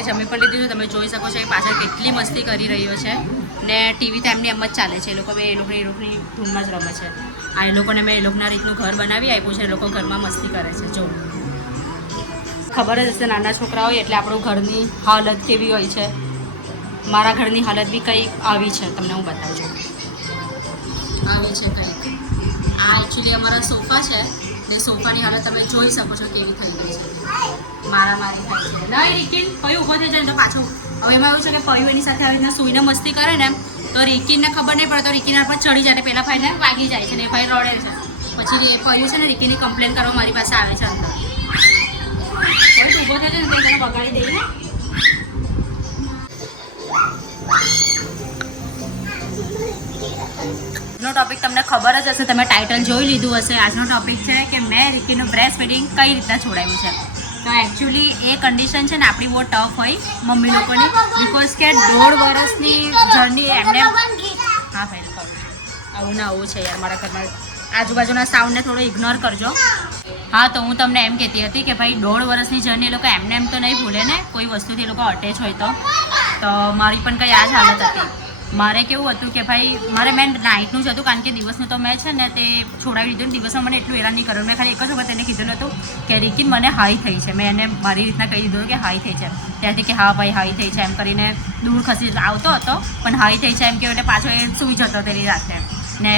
Finally જમી પણ લીધું છે. તમે જોઈ શકો છો એ પાછળ કેટલી મસ્તી કરી રહ્યો છે ને ટીવી તો એમની એમ જ ચાલે છે. એ લોકોની ધૂનમાં જ રમે છે. આ એ લોકોને મેં એ લોકોના રીતનું ઘર બનાવી આપ્યું છે. એ લોકો ઘરમાં મસ્તી કરે છે. જો ખબર જ હશે નાના છોકરા હોય એટલે આપણું ઘરની હાલત કેવી હોય છે. મારા ઘરની હાલત બી કંઈક આવી છે. તમને હું બતાવું છું. આવી છે કંઈક. આ એકચ્યુઅલી અમારા સોફા છે ને સોફાની હાલત તમે જોઈ શકો છો કેવી થઈ ગઈ છે. મારી થાય છે. નહીં રિકિન પયું ઊભો થઈ જાય ને તો પાછું. હવે એમાં એવું છે કે પયું એની સાથે આવી રીતના સૂઈને મસ્તી કરે ને તો રિકિનને ખબર નહીં પડે તો રિકિના પર ચડી જાય. પહેલાં ભાઈને વાગી જાય છે ને એ ભાઈ રડે છે. પછી એ પયું છે ને રિકિની કમ્પ્લેન કરવા મારી પાસે આવે છે અંદર. હવે ઊભો થઈ જાય ને તેને બગાડી દઈએ. આજનો ટોપિક તમને ખબર જ હશે, તમે ટાઇટલ જોઈ લીધું હશે. આજનો ટોપિક છે કે મેં રિકીનું બ્રેસ્ટ ફીડિંગ કઈ રીતના છોડાવ્યું છે. તો એકચ્યુઅલી એ કન્ડિશન છે ને આપણી બહુ ટફ હોય મમ્મી લોકોની, બિકોઝ કે 1.5 વર્ષની જર્ની એમને. હા ભાઈ કહું આવું ને આવું છે યાર મારા ઘરમાં. આજુબાજુના સાઉન્ડને થોડો ઇગ્નોર કરજો. હા તો હું તમને એમ કહેતી હતી કે ભાઈ 1.5 વર્ષની જર્ની એ લોકો એમને એમ તો નહીં ભૂલે ને, કોઈ વસ્તુથી એ લોકો અટેચ હોય તો મારી પણ કંઈ આ જ હાલત હતી. મારે કેવું હતું કે ભાઈ મારે મેં નાઇટનું જ હતું, કારણ કે દિવસનું તો મેં છે ને તે છોડાવી દીધું. દિવસમાં મને એટલું હેરાન નહીં કર્યું. મેં ખાલી એક જ વખત એને કીધું હતું કે રિકિન મને હાઈ થઈ છે. મેં એને મારી રીતના કહી દીધું કે હાઈ થઈ છે. ત્યારથી કે હા ભાઈ હાઈ થઈ છે એમ કરીને દૂર ખસી આવતો હતો, પણ હાઈ થઈ છે એમ કે એટલે પાછો એ સૂઈ જતો તેની રાતે. ને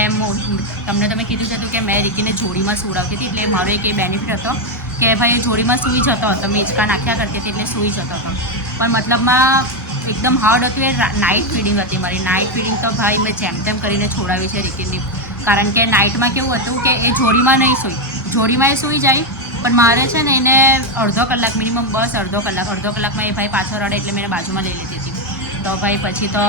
તમને તમે કીધું છે કે મેં રિકીને જોડીમાં સુવડાવતી હતી, એટલે મારો એક એ બેનિફિટ હતો કે ભાઈ જોડીમાં સૂઈ જતો હતો. મેં હિંચકા નાખ્યા કરતી હતી એટલે સૂઈ જતો હતો. પણ મતલબમાં એકદમ હાર્ડ હતું. એ નાઇટ ફીડિંગ હતી મારી. નાઇટ ફીડિંગ તો ભાઈ મેં જેમ તેમ કરીને છોડાવી છે રિકીની, કારણ કે નાઇટમાં કેવું હતું કે એ જોડીમાં નહીં સૂઈ. જોડીમાં એ સૂઈ જાય પણ મારે છે ને એને અડધો કલાક મિનિમમ, બસ અડધો કલાકમાં એ ભાઈ પાછો રડે એટલે મેં એને બાજુમાં લઈ લીધી હતી. તો ભાઈ પછી તો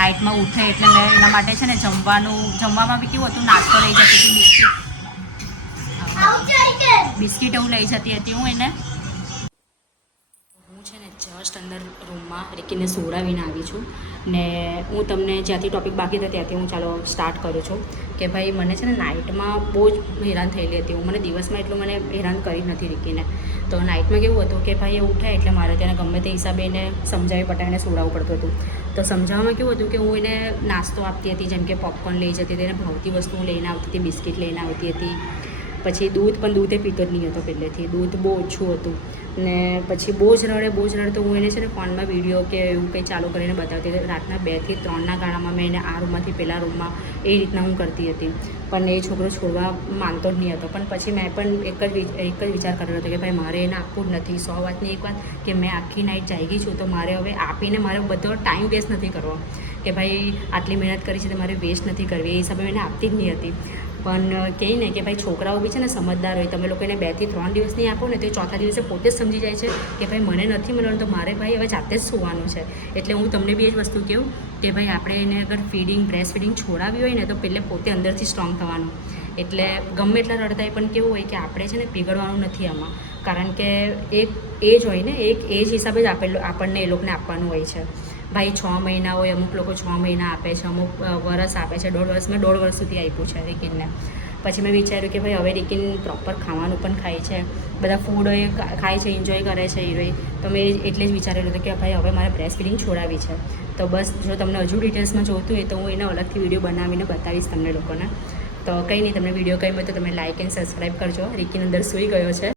નાઇટમાં ઉઠે એટલે મેં એના માટે છે ને જમવામાં બી કેવું હતું, નાસ્તો લઈ જતી હતી, બિસ્કિટ એવું લઈ જતી હતી હું એને. હું છે ને જસ્ટ અંદર રૂમમાં રિકીને સુવડાવીને આવી છું ને હું તમને જ્યાંથી ટોપિક બાકી હતા ત્યાંથી હું ચાલો સ્ટાર્ટ કરું છું કે ભાઈ મને છે ને નાઇટમાં બહુ જ હેરાન થયેલી હતી હું. મને દિવસમાં એટલું મને હેરાન કરી નથી રિકીને. તો નાઇટમાં કેવું હતું કે ભાઈ એ ઉઠે એટલે મારે તેને ગમે તે હિસાબે એને સમજાવી પટાવીને સુવડાવવું પડતું હતું. તો સમજાવવામાં કેવું હતું કે હું એને નાસ્તો આપતી હતી, જેમ કે પોપકોર્ન લઈ જતી હતી, એને ભાવતી વસ્તુ હું લઈને આવતી હતી, બિસ્કિટ લઈને આવતી હતી. પછી દૂધ એ પીતો જ નહીં હતો પહેલેથી. દૂધ બહુ ઓછું હતું ને પછી બહુ જ રડે તો હું એને છે ને ફોનમાં વિડીયો કે એવું કંઈ ચાલુ કરીને બતાવતી હતી. રાતના 2 થી 3ના ગાળામાં મેં એને આ રૂમમાંથી પેલા રૂમમાં એ રીતના હું કરતી હતી. પણ એ છોકરો છોડવા માનતો જ નહીં હતો. પણ પછી મેં પણ એક જ વિચાર કરેલો હતો કે ભાઈ મારે એને આપવું જ નથી. 100 વાતની એક વાત કે મેં આખી નાઇટ જાગી છું તો મારે હવે આપીને મારે બધો ટાઈમ વેસ્ટ નથી કરવો કે ભાઈ આટલી મહેનત કરી છે તો મારે વેસ્ટ નથી કરવી. એ હિસાબે મેં એને આપતી જ નહીં હતી. પણ કહે ને કે ભાઈ છોકરાઓ બી છે ને સમજદાર હોય. તમે લોકો એને 2 થી 3 દિવસ નહીં આપો ને તો એ ચોથા દિવસે પોતે જ સમજી જાય છે કે ભાઈ મને નથી મળવાનું તો મારે ભાઈ હવે જાતે જ સૂવાનું છે. એટલે હું તમને બી એ જ વસ્તુ કહું કે ભાઈ આપણે એને અગર બ્રેસ્ટ ફીડિંગ છોડાવી હોય ને તો પહેલે પોતે અંદરથી સ્ટ્રોંગ થવાનું. એટલે ગમે એટલા રડતા પણ કેવું હોય કે આપણે છે ને પીગળવાનું નથી આમાં, કારણ કે એક એજ હોય ને, એક એજ હિસાબે જ આપણને એ લોકોને આપવાનું હોય છે. ભાઈ 6 મહિના હોય, અમુક લોકો 6 મહિના આપે છે, અમુક વરસ આપે છે. 1.5 વર્ષ મેં 1.5 વર્ષ સુધી આપ્યું છે રિકીનને. પછી મેં વિચાર્યું કે ભાઈ હવે રિકીન પ્રોપર ખાવાનું પણ ખાય છે, બધા ફૂડ એ ખાય છે, એન્જોય કરે છે હીરોઈ. તો મેં એટલે જ વિચારેલું હતું કે ભાઈ હવે મારે બ્રેસ્ટ ફીડિંગ છોડાવી છે. તો બસ જો તમને હજુ ડિટેલ્સમાં જોઈતું હોય તો હું એને અલગથી વિડીયો બનાવીને બતાવીશ તમને લોકોને. તો કંઈ નહીં, તમને વિડીયો ગમ્યો તો તમે લાઇક એન્ડ સબસ્ક્રાઈબ કરજો. રિકીન અંદર સૂઈ ગયો છે.